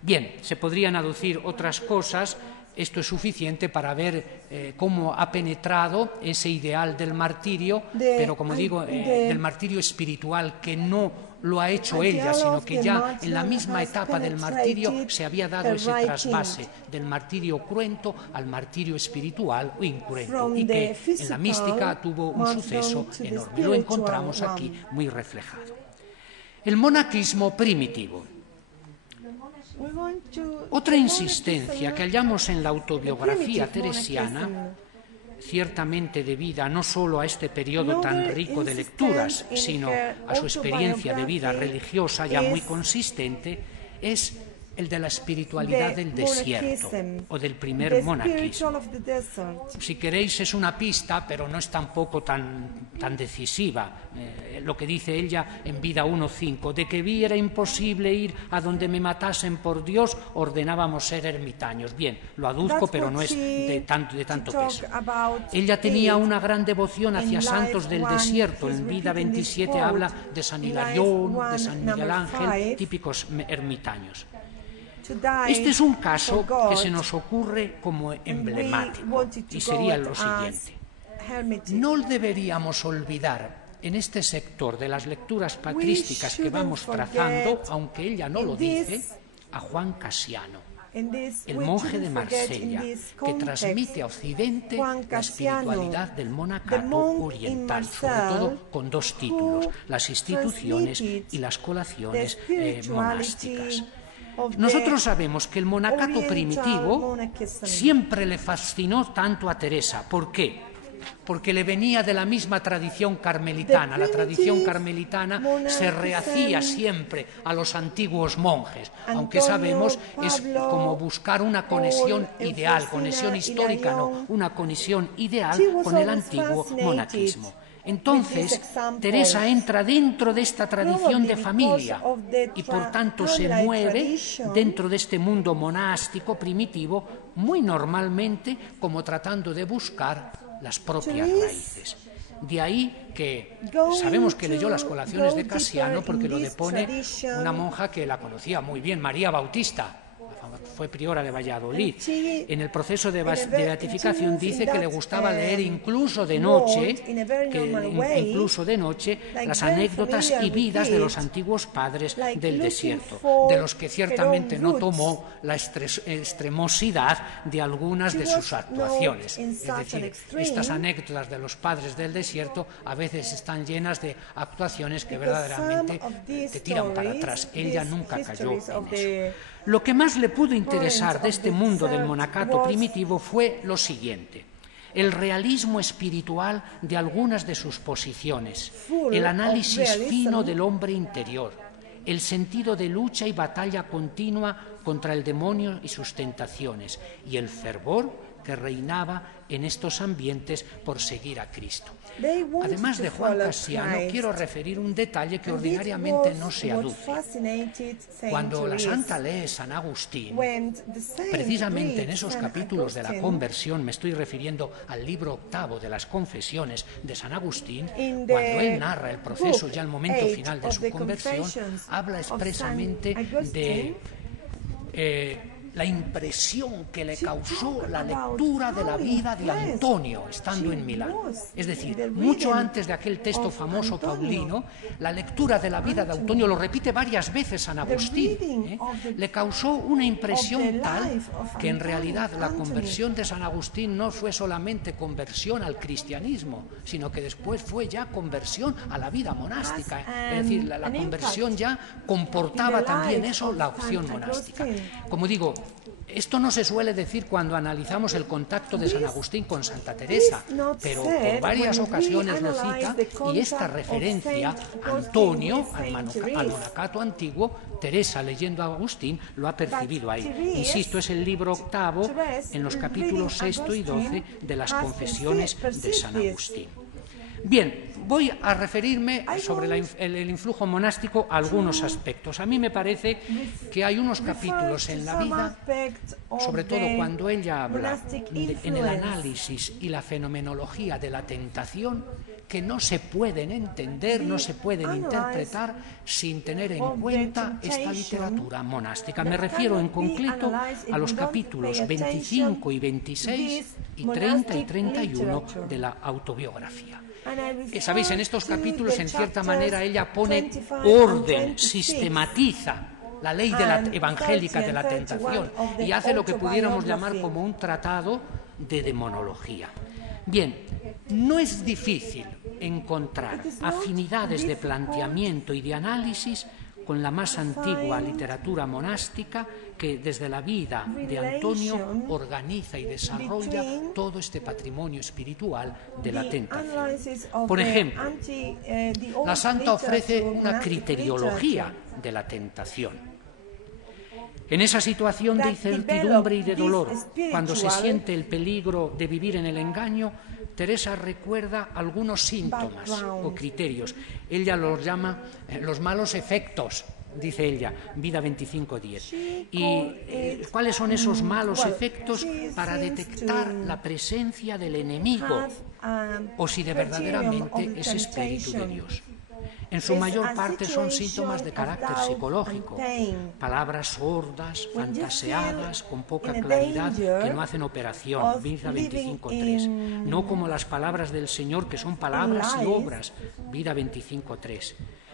Bien, se podrían aducir otras cosas. Esto es suficiente para ver cómo ha penetrado ese ideal del martirio, pero como digo, del martirio espiritual, que no lo ha hecho ella, sino que ya en la misma etapa del martirio se había dado ese trasvase del martirio cruento al martirio espiritual o incruento, y que en la mística tuvo un suceso enorme. Lo encontramos aquí muy reflejado. El monaquismo primitivo. Otra insistencia que hallamos en la autobiografía teresiana, ciertamente debida no solo a este periodo tan rico de lecturas, sino a su experiencia de vida religiosa ya muy consistente, es el de la espiritualidad del desierto o del primer monaquismo. Si queréis, es una pista, pero no es tampoco tan decisiva. Lo que dice ella en Vida 1:5, de que vi era imposible ir a donde me matasen por Dios, ordenábamos ser ermitaños. Bien, lo aduzco, pero no es de tanto peso. Ella tenía una gran devoción hacia santos del desierto. En Vida 27 habla de San Hilarión, de San Miguel Ángel, típicos ermitaños. Este es un caso que se nos ocurre como emblemático y sería lo siguiente. No deberíamos olvidar en este sector de las lecturas patrísticas que vamos trazando, aunque ella no lo dice, a Juan Casiano, el monje de Marsella, que transmite a Occidente la espiritualidad del monacato oriental, sobre todo con dos títulos, las instituciones y las colaciones monásticas. Nosotros sabemos que el monacato primitivo siempre le fascinó tanto a Teresa. ¿Por qué? Porque le venía de la misma tradición carmelitana. La tradición carmelitana se rehacía siempre a los antiguos monjes, aunque sabemos es como buscar una conexión ideal, conexión histórica no, una conexión ideal con el antiguo monaquismo. Entonces, Teresa entra dentro de esta tradición de familia y por tanto se mueve dentro de este mundo monástico primitivo muy normalmente como tratando de buscar las propias raíces. De ahí que sabemos que leyó las colaciones de Casiano porque lo depone una monja que la conocía muy bien, María Bautista. Fue priora de Valladolid. En el proceso de beatificación dice que le gustaba leer incluso de noche, las anécdotas y vidas de los antiguos padres del desierto, de los que ciertamente no tomó la extremosidad de algunas de sus actuaciones. Es decir, estas anécdotas de los padres del desierto a veces están llenas de actuaciones que verdaderamente te tiran para atrás. Ella nunca cayó en eso. Lo que más le pudo interesar de este mundo del monacato primitivo fue lo siguiente: el realismo espiritual de algunas de sus posiciones, el análisis fino del hombre interior, el sentido de lucha y batalla continua contra el demonio y sus tentaciones, y el fervor que reinaba en estos ambientes por seguir a Cristo. Además de Juan Cassiano, quiero referir un detalle que ordinariamente no se aduce. Cuando la Santa lee San Agustín, precisamente en esos capítulos de la conversión, me estoy refiriendo al libro octavo de las Confesiones de San Agustín, cuando él narra el proceso ya al momento final de su conversión, habla expresamente de la impresión que le causó la lectura de la vida de Antonio estando en Milán. Es decir, mucho antes de aquel texto famoso paulino, la lectura de la vida de Antonio, lo repite varias veces San Agustín, le causó una impresión tal que en realidad la conversión de San Agustín no fue solamente conversión al cristianismo, sino que después fue ya conversión a la vida monástica. Es decir, la conversión ya comportaba también eso, la opción monástica. Como digo, esto no se suele decir cuando analizamos el contacto de San Agustín con Santa Teresa, pero por varias ocasiones lo cita, y esta referencia a Antonio, al monacato antiguo, Teresa leyendo a Agustín lo ha percibido ahí. Insisto, es el libro octavo en los capítulos 6 y 12 de las Confesiones de San Agustín. Bien, voy a referirme sobre el influjo monástico a algunos aspectos. A mí me parece que hay unos capítulos en la vida, sobre todo cuando ella habla en el análisis y la fenomenología de la tentación, que no se pueden entender, no se pueden interpretar sin tener en cuenta esta literatura monástica. Me refiero en concreto a los capítulos 25 y 26 y 30 y 31 de la autobiografía. Sabéis, en estos capítulos, en cierta manera, ella pone orden, sistematiza la ley evangélica de la tentación y hace lo que pudiéramos llamar como un tratado de demonología. Bien, no es difícil encontrar afinidades de planteamiento y de análisis con la más antigua literatura monástica que desde la vida de Antonio organiza y desarrolla todo este patrimonio espiritual de la tentación. Por ejemplo, la Santa ofrece una criteriología de la tentación. En esa situación de incertidumbre y de dolor, cuando se siente el peligro de vivir en el engaño, Teresa recuerda algunos síntomas o criterios. Ella los llama los malos efectos, dice ella, Vida 25.10. ¿Y cuáles son esos malos efectos? Para detectar la presencia del enemigo o si de verdaderamente es Espíritu de Dios. En su mayor parte son síntomas de carácter psicológico, palabras sordas, fantaseadas, con poca claridad, que no hacen operación, Vida 25.3. No como las palabras del Señor, que son palabras y obras, Vida 25.3.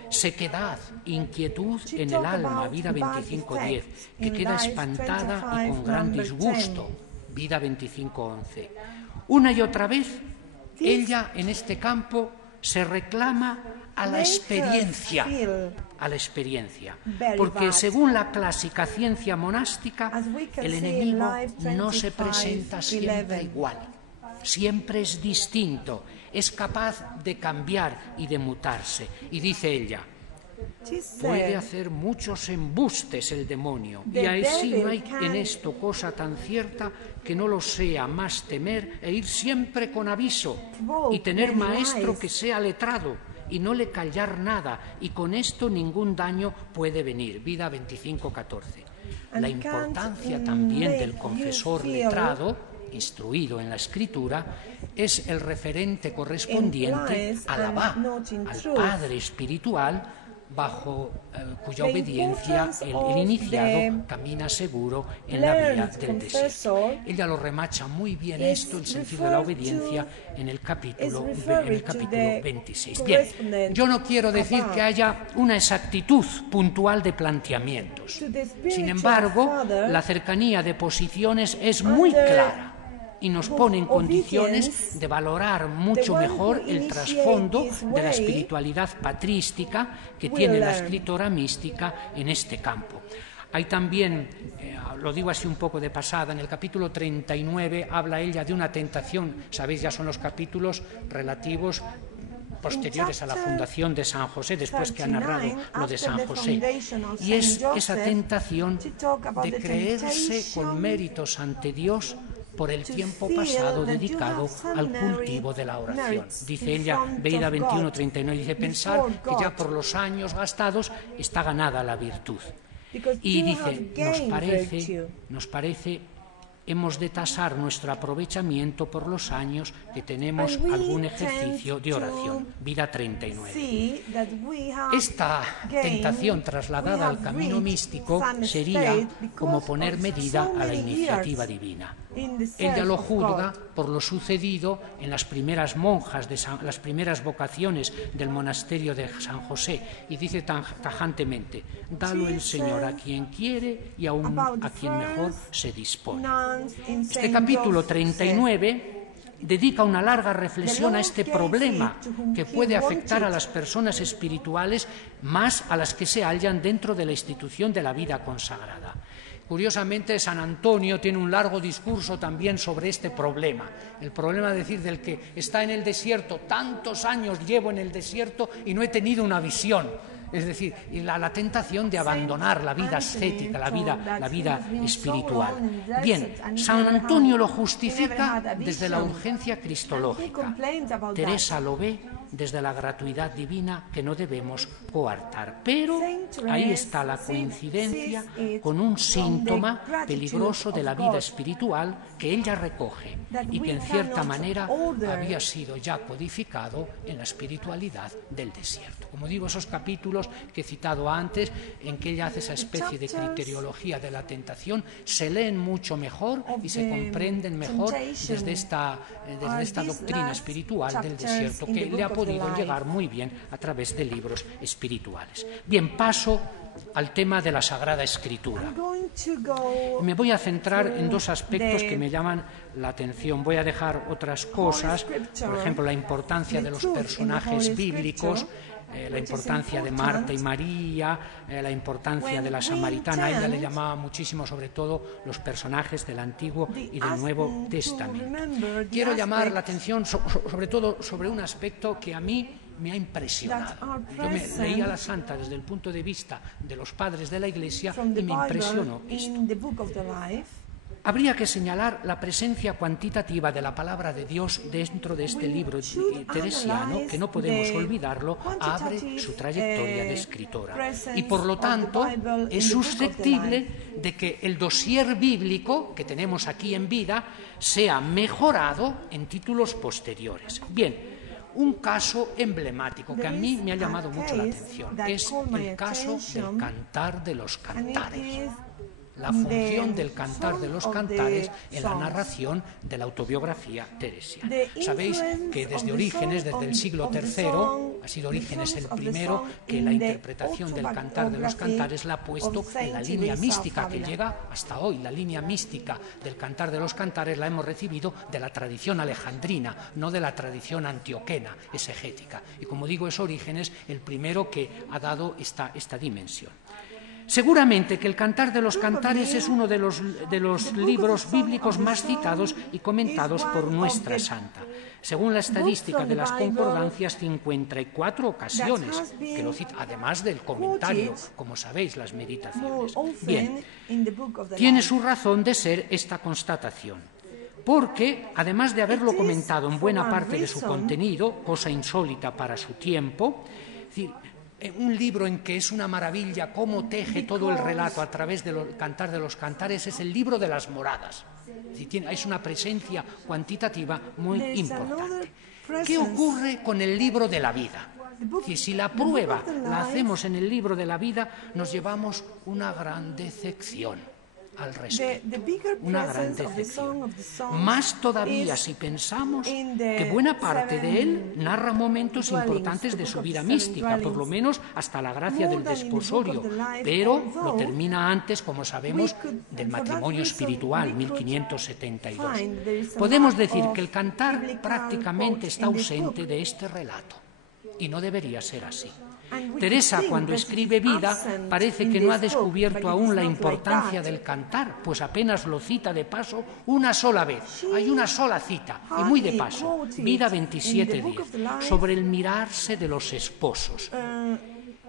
Sequedad, inquietud en el alma, Vida 25.10, que queda espantada y con gran disgusto, Vida 25.11. Una y otra vez, ella en este campo se reclama a la experiencia, porque según la clásica ciencia monástica, el enemigo no se presenta siempre igual, siempre es distinto, es capaz de cambiar y de mutarse. Y dice ella, puede hacer muchos embustes el demonio, y así no hay en esto cosa tan cierta que no lo sea más temer e ir siempre con aviso, y tener maestro que sea letrado, y no le callar nada, y con esto ningún daño puede venir. Vida 25.14. La importancia también del confesor letrado, instruido en la Escritura, es el referente correspondiente al Abba, al Padre espiritual, bajo cuya obediencia el iniciado camina seguro en la vía del desierto. Ella lo remacha muy bien esto, el sentido de la obediencia, en el capítulo 26. Bien, yo no quiero decir que haya una exactitud puntual de planteamientos. Sin embargo, la cercanía de posiciones es muy clara y nos pone en condiciones de valorar mucho mejor el trasfondo de la espiritualidad patrística que tiene la escritora mística en este campo. Hay también, lo digo así un poco de pasada, en el capítulo 39 habla ella de una tentación, sabéis, ya son los capítulos relativos posteriores a la fundación de San José, después que ha narrado lo de San José, y es esa tentación de creerse con méritos ante Dios por el tiempo pasado dedicado al cultivo de la oración. Dice ella, Beida 21:39, dice, pensar que ya por los años gastados está ganada la virtud. Y dice, nos parece, hemos de tasar nuestro aprovechamiento por los años que tenemos algún ejercicio de oración. Vida 39. Esta tentación trasladada al camino místico sería como poner medida a la iniciativa divina. Ella lo juzga por lo sucedido en las primeras monjas, las primeras vocaciones del monasterio de San José, y dice tajantemente, dalo el Señor a quien quiere y aún a quien mejor se dispone. Este capítulo 39 dedica una larga reflexión a este problema que puede afectar a las personas espirituales más a las que se hallan dentro de la institución de la vida consagrada. Curiosamente, San Antonio tiene un largo discurso también sobre este problema. El problema, es decir, del que está en el desierto, tantos años llevo en el desierto y no he tenido una visión. Es decir, la tentación de abandonar la vida ascética, la vida espiritual. Bien, San Antonio lo justifica desde la urgencia cristológica. Teresa lo ve desde la gratuidad divina que no debemos coartar. Pero ahí está la coincidencia con un síntoma peligroso de la vida espiritual que ella recoge y que en cierta manera había sido ya codificado en la espiritualidad del desierto. Como digo, esos capítulos que he citado antes, en que ella hace esa especie de criteriología de la tentación, se leen mucho mejor y se comprenden mejor desde esta doctrina espiritual del desierto, que le ha podido llegar muy bien a través de libros espirituales. Bien, paso al tema de la Sagrada Escritura. Me voy a centrar en dos aspectos que me llaman la atención. Voy a dejar otras cosas, por ejemplo, la importancia de los personajes bíblicos, la importancia de Marta y María, la importancia de la samaritana. A ella le llamaba muchísimo, sobre todo, los personajes del Antiguo y del Nuevo Testamento. Quiero llamar la atención sobre todo sobre un aspecto que a mí me ha impresionado. Yo me leía la Santa desde el punto de vista de los padres de la Iglesia y me impresionó esto. Habría que señalar la presencia cuantitativa de la palabra de Dios dentro de este libro teresiano, que no podemos olvidarlo, abre su trayectoria de escritora. Y por lo tanto es susceptible de que el dossier bíblico que tenemos aquí en vida sea mejorado en títulos posteriores. Bien, un caso emblemático que a mí me ha llamado mucho la atención es el caso del Cantar de los Cantares. La función del Cantar de los Cantares en la narración de la autobiografía teresiana. Sabéis que desde Orígenes, desde el siglo III, ha sido Orígenes el primero que la interpretación del Cantar de los Cantares la ha puesto en la línea mística que llega hasta hoy. La línea mística del Cantar de los Cantares la hemos recibido de la tradición alejandrina, no de la tradición antioquena, exegética. Y como digo, es Orígenes el primero que ha dado esta dimensión. Seguramente que el Cantar de los Cantares es uno de los libros bíblicos más citados y comentados por nuestra santa. Según la estadística de las concordancias, 54 ocasiones que lo cita, además del comentario, como sabéis, las meditaciones. Bien, tiene su razón de ser esta constatación, porque, además de haberlo comentado en buena parte de su contenido, cosa insólita para su tiempo, es decir, un libro en que es una maravilla cómo teje todo el relato a través del Cantar de los Cantares es el libro de las moradas. Es una presencia cuantitativa muy importante. ¿Qué ocurre con el libro de la vida? Si la prueba la hacemos en el libro de la vida, nos llevamos una gran decepción al respecto, una gran decepción. Más todavía si pensamos que buena parte de él narra momentos importantes de su vida mística, por lo menos hasta la gracia del desposorio, pero lo termina antes, como sabemos, del matrimonio espiritual, 1572. Podemos decir que el Cantar prácticamente está ausente de este relato, y no debería ser así. Teresa, cuando escribe Vida, parece que no ha descubierto aún la importancia del cantar, pues apenas lo cita de paso una sola vez. Hay una sola cita, y muy de paso, Vida 27:10, sobre el mirarse de los esposos.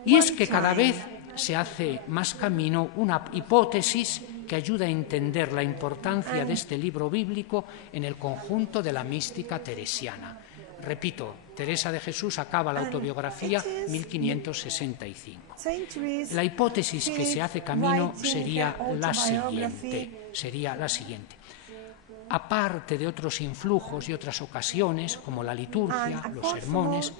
Y es que cada vez se hace más camino una hipótesis que ayuda a entender la importancia de este libro bíblico en el conjunto de la mística teresiana. Repito, Teresa de Jesús acaba la autobiografía 1565. La hipótesis que se hace camino sería la siguiente. Aparte de otros influjos y otras ocasiones, como la liturgia, los sermones,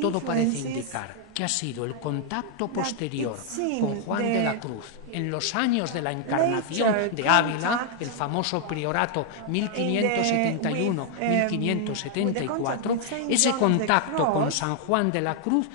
todo parece indicar que ha sido el contacto posterior con Juan de la Cruz en los años de la encarnación de Ávila, el famoso priorato 1571-1574, ese contacto con San Juan de la Cruz,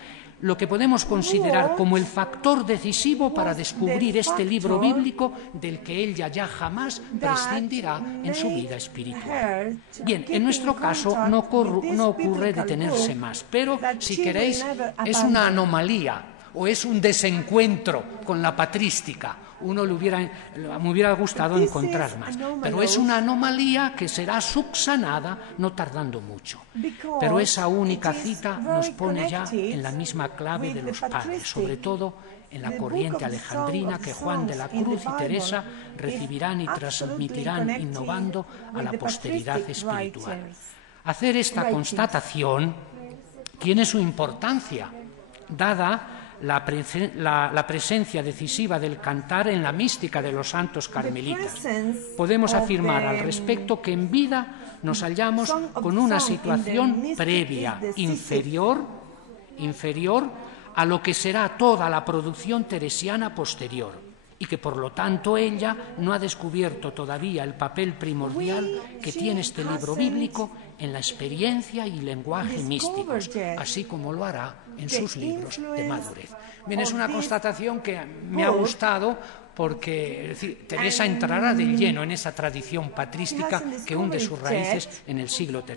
lo que podemos considerar como el factor decisivo para descubrir este libro bíblico del que ella ya jamás prescindirá en su vida espiritual. Bien, en nuestro caso no ocurre detenerse más, pero si queréis es una anomalía o es un desencuentro con la patrística. Me hubiera gustado encontrar más, pero es una anomalía que será subsanada no tardando mucho. Pero esa única cita nos pone ya en la misma clave de los padres, sobre todo en la corriente alejandrina que Juan de la Cruz y Teresa recibirán y transmitirán innovando a la posteridad espiritual. Hacer esta constatación tiene su importancia, dada la presencia decisiva del cantar en la mística de los santos carmelitas. Podemos afirmar al respecto que en vida nos hallamos con una situación previa, inferior a lo que será toda la producción teresiana posterior, y que por lo tanto ella no ha descubierto todavía el papel primordial que tiene este libro bíblico en la experiencia y lenguaje místicos, así como lo hará en sus libros de madurez. Bien, es una constatación que me ha gustado porque es decir, Teresa entrará de lleno en esa tradición patrística que hunde sus raíces en el siglo III.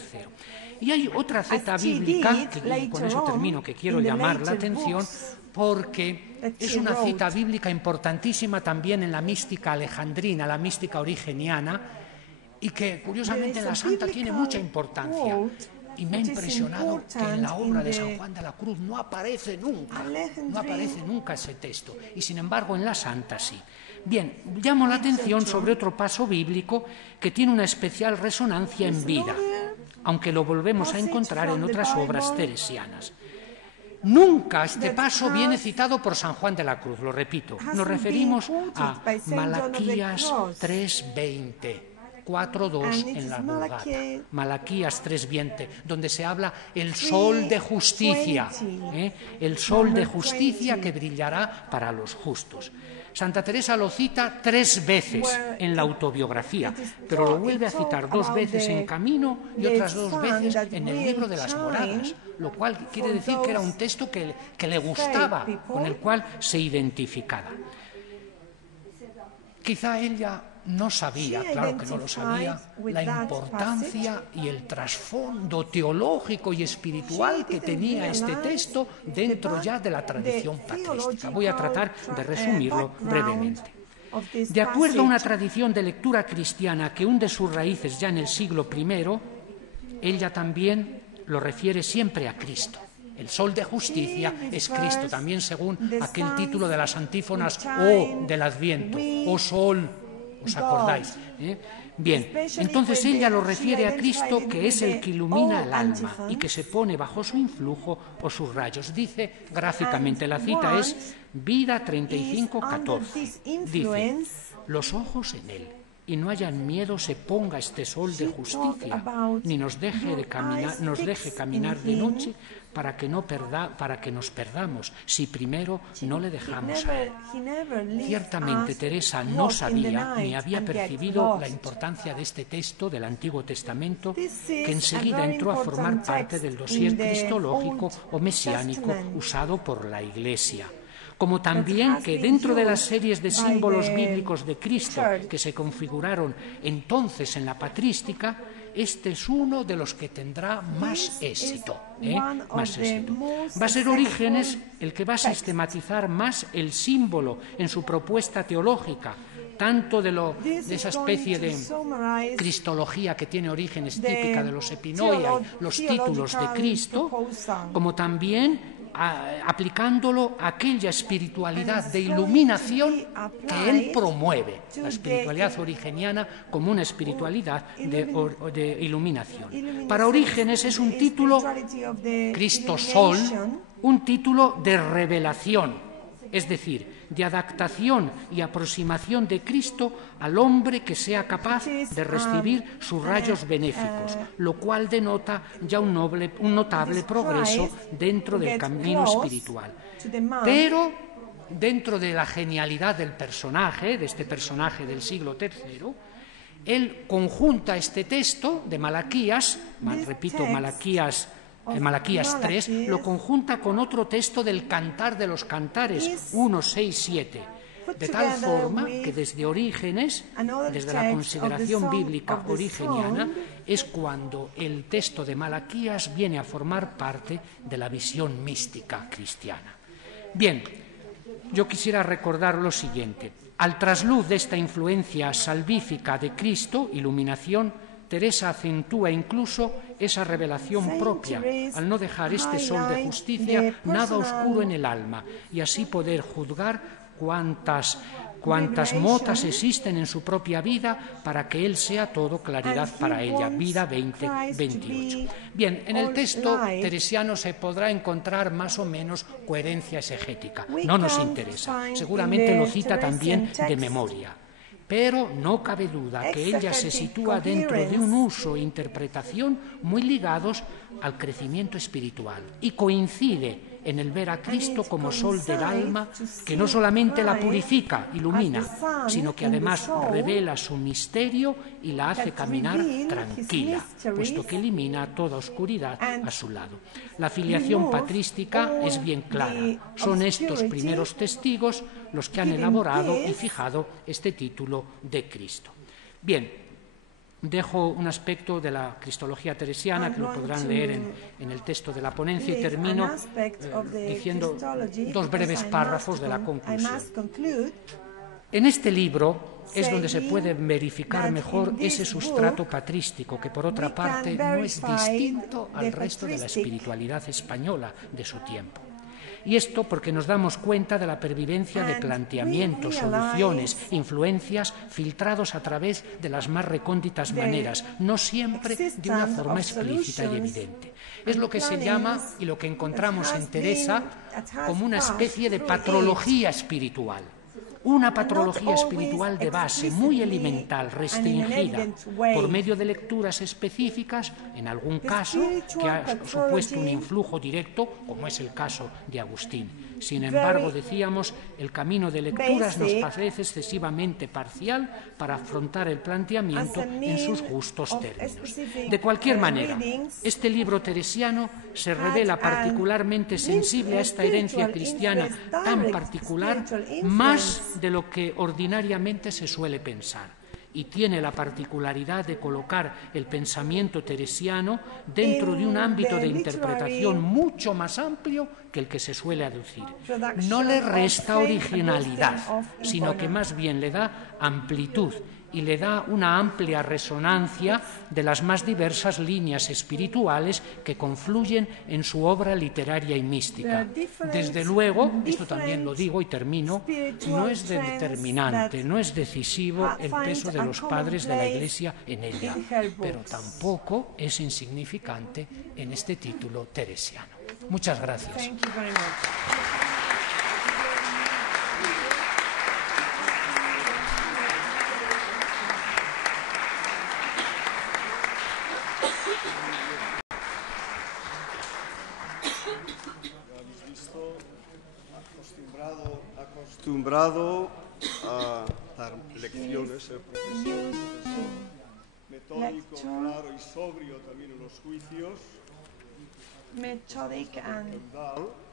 Y hay otra cita bíblica, que con eso termino, que quiero llamar la atención, porque es una cita bíblica importantísima también en la mística alejandrina, la mística origeniana, y que curiosamente en la Santa tiene mucha importancia. Y me ha impresionado que en la obra de San Juan de la Cruz no aparece nunca ese texto, y sin embargo en la Santa sí. Bien, llamo la atención sobre otro paso bíblico que tiene una especial resonancia en vida, aunque lo volvemos a encontrar en otras obras teresianas. Nunca este paso viene citado por San Juan de la Cruz, lo repito. Nos referimos a Malaquías 3:20. 4:2 en la Vulgata, Malaquías 3:20, donde se habla el sol de justicia, el sol de justicia que brillará para los justos. Santa Teresa lo cita 3 veces en la autobiografía, pero lo vuelve a citar 2 veces en Camino y otras 2 veces en el libro de las Moradas, lo cual quiere decir que era un texto que le gustaba, con el cual se identificaba. Quizá ella no sabía, claro que no lo sabía, la importancia y el trasfondo teológico y espiritual que tenía este texto dentro ya de la tradición patrística. Voy a tratar de resumirlo brevemente. De acuerdo a una tradición de lectura cristiana que hunde sus raíces ya en el siglo I, ella también lo refiere siempre a Cristo. El sol de justicia es Cristo, también según aquel título de las antífonas O del Adviento, O sol. ¿Os acordáis? Bien, entonces ella lo refiere a Cristo, que es el que ilumina el alma y que se pone bajo su influjo o sus rayos. Dice gráficamente, la cita es Vida 35:14. Dice, los ojos en él, y no hayan miedo se ponga este sol de justicia, ni nos deje caminar de noche, para que nos perdamos, si primero no le dejamos a él. Ciertamente Teresa no sabía ni había percibido la importancia de este texto del Antiguo Testamento, que enseguida entró a formar parte del dossier cristológico o mesiánico usado por la Iglesia. Como también que dentro de las series de símbolos bíblicos de Cristo que se configuraron entonces en la patrística, este es uno de los que tendrá más éxito. Va a ser Orígenes el que va a sistematizar más el símbolo en su propuesta teológica, tanto de esa especie de cristología que tiene Orígenes típica de los epinoia, los títulos de Cristo, como también aplicándolo a aquella espiritualidad de iluminación que él promueve, la espiritualidad origeniana como una espiritualidad de iluminación. Para Orígenes es un título, Cristo Sol, un título de revelación, es decir, de adaptación y aproximación de Cristo al hombre que sea capaz de recibir sus rayos benéficos, lo cual denota ya un notable progreso dentro del camino espiritual. Pero dentro de la genialidad del personaje, de este personaje del siglo III, él conjunta este texto de Malaquías, repito, Malaquías 3, lo conjunta con otro texto del Cantar de los Cantares, 1, 6, 7, de tal forma que desde Orígenes, desde la consideración bíblica origeniana, es cuando el texto de Malaquías viene a formar parte de la visión mística cristiana. Bien, yo quisiera recordar lo siguiente. Al trasluz de esta influencia salvífica de Cristo, iluminación, Teresa acentúa incluso esa revelación propia, al no dejar este sol de justicia nada oscuro en el alma, y así poder juzgar cuántas motas existen en su propia vida para que él sea todo claridad para ella. Vida 20-28. Bien, en el texto teresiano se podrá encontrar más o menos coherencia exegética. No nos interesa. Seguramente lo cita también de memoria. Pero no cabe duda que ella se sitúa dentro de un uso e interpretación muy ligados al crecimiento espiritual y coincide en el ver a Cristo como sol del alma, que no solamente la purifica, ilumina, sino que además revela su misterio y la hace caminar tranquila, puesto que elimina toda oscuridad a su lado. La filiación patrística es bien clara. Son estos primeros testigos los que han elaborado y fijado este título de Cristo. Bien. Dejo un aspecto de la cristología teresiana que lo podrán leer en el texto de la ponencia y termino diciendo dos breves párrafos de la conclusión. En este libro es donde se puede verificar mejor ese sustrato patrístico que, por otra parte, no es distinto al resto de la espiritualidad española de su tiempo. Y esto porque nos damos cuenta de la pervivencia de planteamientos, soluciones, influencias filtrados a través de las más recónditas maneras, no siempre de una forma explícita y evidente. Es lo que se llama, y lo que encontramos en Teresa, como una especie de patrología espiritual. Una patrología espiritual de base, muy elemental, restringida, por medio de lecturas específicas, en algún caso, que ha supuesto un influjo directo, como es el caso de Agustín. Sin embargo, decíamos, el camino de lecturas nos parece excesivamente parcial para afrontar el planteamiento en sus justos términos. De cualquier manera, este libro teresiano se revela particularmente sensible a esta herencia cristiana tan particular, más de lo que ordinariamente se suele pensar, y tiene la particularidad de colocar el pensamiento teresiano dentro de un ámbito de interpretación mucho más amplio que el que se suele aducir. No le resta originalidad, sino que más bien le da amplitud y le da una amplia resonancia de las más diversas líneas espirituales que confluyen en su obra literaria y mística. Desde luego, esto también lo digo y termino, no es determinante, no es decisivo el peso de los padres de la Iglesia en ella, pero tampoco es insignificante en este título teresiano. Muchas gracias. Acostumbrado a dar lecciones, el profesor metódico, claro y sobrio también en los juicios,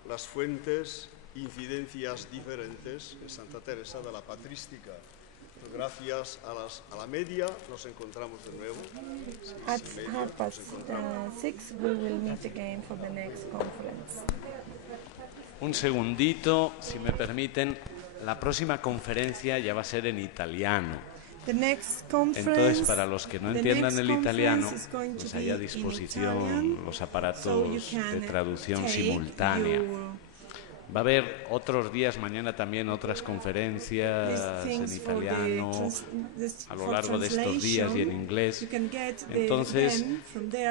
las fuentes, incidencias diferentes en Santa Teresa de la patrística. Gracias a la media nos encontramos de nuevo. At 6:30 we will meet again for the next conference. Un segundito, si me permiten. La próxima conferencia ya va a ser en italiano. The next conference, Entonces, para los que no entiendan el italiano, pues hay a disposición los aparatos de traducción simultánea. Va a haber otros días, mañana también otras conferencias en italiano a lo largo de estos días y en inglés. Entonces,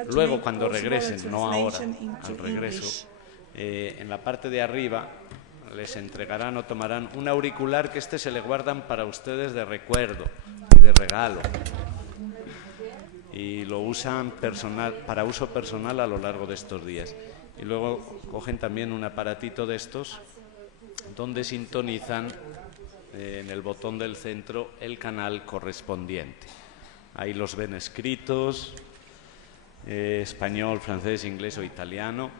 luego cuando regresen, no ahora, al regreso, en la parte de arriba les entregarán o tomarán un auricular que se le guardan para ustedes de recuerdo y de regalo. Y lo usan para uso personal a lo largo de estos días. Y luego cogen también un aparatito de estos donde sintonizan en el botón del centro el canal correspondiente. Ahí los ven escritos, español, francés, inglés o italiano.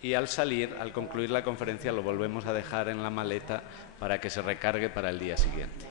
Y al salir, al concluir la conferencia, lo volvemos a dejar en la maleta para que se recargue para el día siguiente.